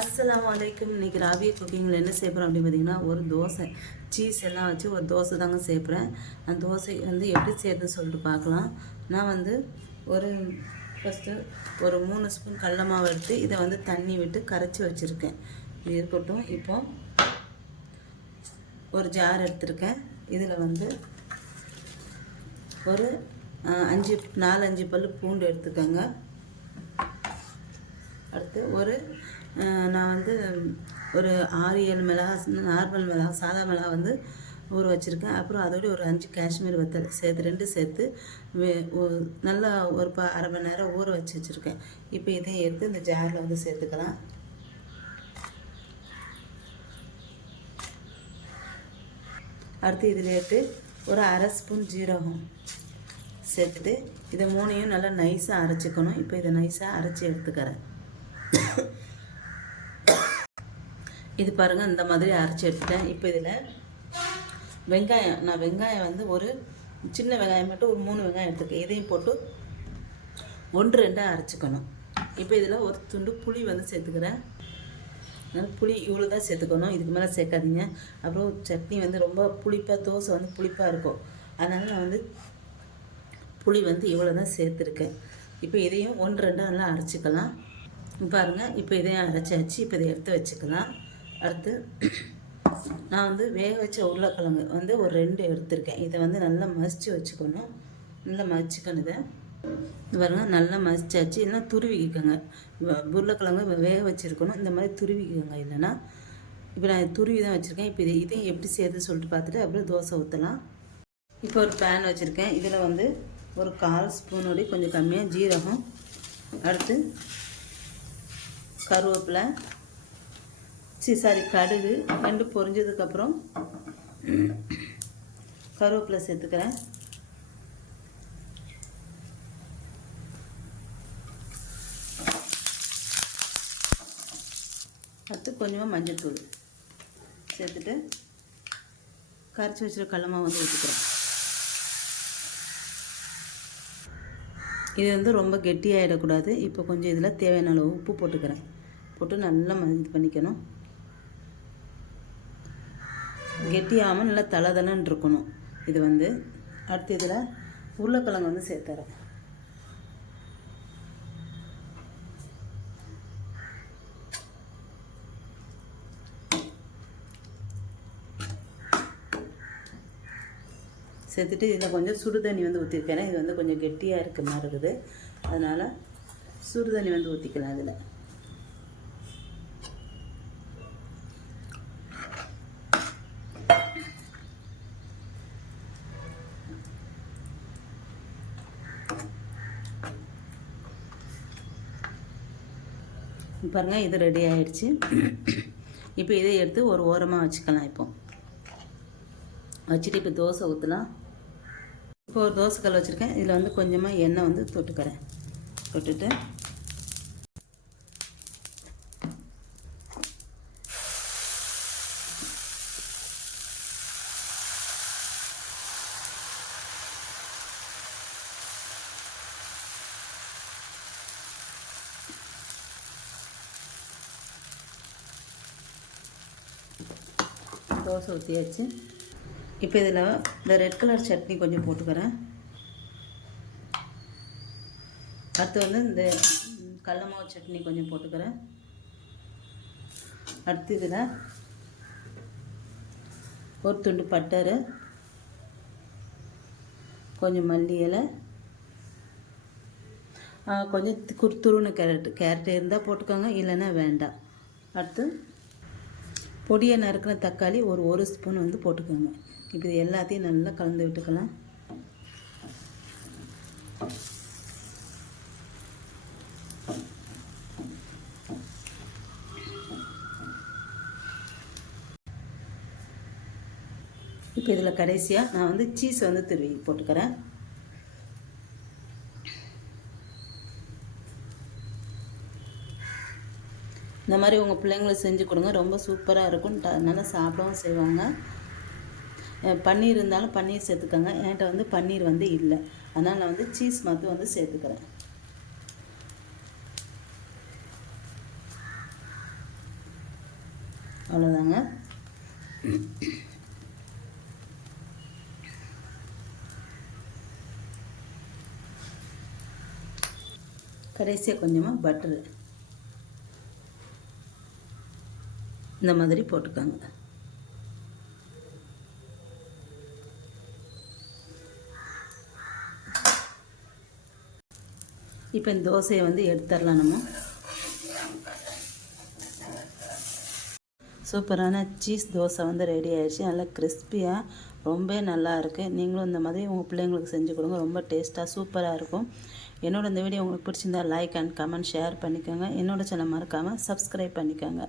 அஸ்ஸலாமு அலைக்கும். இன்றைக்கி ராபியா குக்கிங்கில் என்ன செய்யப்படுறோம் அப்படின்னு பார்த்தீங்கன்னா, ஒரு தோசை சீஸ் எல்லாம் வச்சு ஒரு தோசை தாங்க செய்யப்படுறேன். அந்த தோசை வந்து எப்படி செய்யறதுன்னு சொல்லிட்டு பார்க்கலாம். நான் வந்து ஒரு ஃபஸ்ட்டு ஒரு 3 ஸ்பூன் கடல மாவு எடுத்து இதை வந்து தண்ணி விட்டு கரைச்சி வச்சுருக்கேன். இது இருக்கட்டும். இப்போ ஒரு ஜார் எடுத்திருக்கேன். இதில் வந்து ஒரு 4-5 பல் பூண்டு எடுத்துக்கோங்க. அடுத்து நான் வந்து ஒரு 6-7 மிளகா, நார்மல் மிளகா, சாதா மிளகா வந்து ஊற வச்சுருக்கேன். அப்புறம் அதோட ஒரு 5 காஷ்மீர் வத்தல் சேர்த்து 2 சேர்த்து நல்லா ஒரு அரை மணி நேரம் ஊற வச்சுருக்கேன். இப்போ இதையும் எடுத்து இந்த ஜாரில் வந்து சேர்த்துக்கலாம். அடுத்து இதில் எடுத்து ஒரு அரை ஸ்பூன் ஜீரகம் சேர்த்துட்டு இதை 3ஐயும் நல்லா நைஸாக அரைச்சிக்கணும். இப்போ இதை நைஸாக அரைச்சி எடுத்துக்கிறேன். இது பாருங்கள், இந்த மாதிரி அரைச்சி எடுத்துட்டேன். இப்போ இதில் வெங்காயம் வந்து ஒரு சின்ன வெங்காயம் மட்டும் ஒரு 3 வெங்காயம் எடுத்துருக்கேன். இதையும் போட்டு 1-2 அரைச்சிக்கணும். இப்போ இதில் ஒரு துண்டு புளி வந்து சேர்த்துக்கிறேன். புளி இவ்வளோ தான் சேர்த்துக்கணும், இதுக்கு மேலே சேர்க்காதீங்க. அப்புறம் சட்னி வந்து ரொம்ப புளிப்பாக, தோசை வந்து புளிப்பாக இருக்கும். அதனால் நான் வந்து புளி வந்து இவ்வளோ தான் சேர்த்துருக்கேன். இப்போ இதையும் 1-2 நல்லா அரைச்சிக்கலாம். பாருங்கள், இப்போ இதையும் அரைச்சாச்சு. இப்போ இதை எடுத்து வச்சுக்கலாம். அடுத்து நான் வந்து வேக வச்ச உருளைக்கிழங்கு வந்து ஒரு 2 எடுத்திருக்கேன். இதை வந்து நல்லா மசித்து வச்சுக்கணும். நல்லா மசிச்சுக்கணும். இதை பாருங்கள், நல்லா மசிச்சாச்சு. இல்லைன்னா துருவிக்கோங்க. உருளைக்கிழங்கு வேக வச்சுருக்கணும், இந்த மாதிரி துருவிக்கோங்க. இல்லைன்னா இப்போ நான் துருவி தான் வச்சுருக்கேன். இப்போ இதையும் எப்படி சேர்த்து சொல்லிட்டு பார்த்துட்டு அப்புறம் தோசை ஊற்றலாம். இப்போ ஒரு பேன் வச்சுருக்கேன். இதில் வந்து ஒரு 1/4 ஸ்பூனோடைய கொஞ்சம் கம்மியாக ஜீரகம், அடுத்து கருவேப்பிலை, கடுகு 2 பொரிஞ்சதுக்கப்புறம் கருவேப்பிலை சேர்த்துக்கிறேன். அடுத்து கொஞ்சமாக மஞ்சள் தூள் சேர்த்துட்டு கரைச்சி வச்சுருக்க கடல மாவு வந்து ஊற்றிக்கிறேன். இது வந்து ரொம்ப கெட்டியாகிடக்கூடாது. இப்போ கொஞ்சம் இதில் தேவையான அளவு உப்பு போட்டுக்கிறேன். போட்டு நல்லா இது பண்ணிக்கணும். கெட்டியாகாமல் நல்லா தளதளன்னு இருக்கணும் இது வந்து. அடுத்து இதில் உருளைக்கிழங்கு வந்து சேர்த்துறேன். சேர்த்துட்டு இதில் கொஞ்சம் சுடு தண்ணி வந்து ஊற்றிருக்கேன். இது வந்து கொஞ்சம் கெட்டியாக இருக்க மாதிரி இருக்குது, அதனால் சுடு தண்ணி வந்து ஊற்றிக்கலாம் இதில். பாருங்கள், இது ரெடி ஆகிடுச்சு. இப்போ இதை எடுத்து ஒரு ஓரமாக வச்சுக்கலாம். இப்போ வச்சுட்டு இப்போ தோசை ஊற்றலாம். இப்போ ஒரு தோசைக்கல் வச்சுருக்கேன். இதில் வந்து கொஞ்சமாக எண்ணெய் வந்து தொட்டுக்கிறேன். தொட்டுட்டு தோசை ஊற்றியாச்சு. இப்போ இதில் இந்த ரெட் கலர் சட்னி கொஞ்சம் போட்டுக்கிறேன். அடுத்து வந்து இந்த கடல மாவு சட்னி கொஞ்சம் போட்டுக்கிறேன். அடுத்து இதில் ஒரு துண்டு பட்டர், கொஞ்சம் மல்லி இலை, கொஞ்சம் துருணு கேரட் இருந்தால் போட்டுக்கோங்க, இல்லைன்னா வேண்டாம். அடுத்து பொடியை நறுக்கின தக்காளி ஒரு ஸ்பூன் வந்து போட்டுக்கோங்க. இப்போ இது எல்லாத்தையும் நல்லா கலந்து விட்டுக்கலாம். இப்போ இதில் கடைசியாக நான் வந்து சீஸ் வந்து துருவி போட்டுக்கிறேன். இந்த மாதிரி உங்கள் பிள்ளைங்களுக்கு செஞ்சு கொடுங்க, ரொம்ப சூப்பராக இருக்கும். நல்லா சாப்பிடவும் செய்வாங்க. பன்னீர் இருந்தாலும் பன்னீர் சேர்த்துக்கோங்க. என்கிட்ட வந்து பன்னீர் வந்து இல்லை, அதனால் நான் வந்து சீஸ் மட்டும் வந்து சேர்த்துக்கிறேன். அவ்வளோதாங்க. கடைசியாக கொஞ்சமாக பட்டரு இந்த மாதிரி போட்டுக்கோங்க. இப்போ இந்த தோசையை வந்து எடுத்துடலாம். நம்ம சூப்பரான சீஸ் தோசை வந்து ரெடி ஆகிடுச்சு. நல்லா கிறிஸ்பியாக ரொம்ப நல்லா இருக்குது. நீங்களும் இந்த மாதிரி உங்கள் பிள்ளைங்களுக்கு செஞ்சு கொடுங்க. ரொம்ப டேஸ்ட்டாக சூப்பராக இருக்கும். என்னோட இந்த வீடியோ உங்களுக்கு பிடிச்சிருந்தா லைக் அண்ட் கமெண்ட் ஷேர் பண்ணிக்கோங்க. என்னோட சேனல் மறக்காமல் சப்ஸ்கிரைப் பண்ணிக்கோங்க.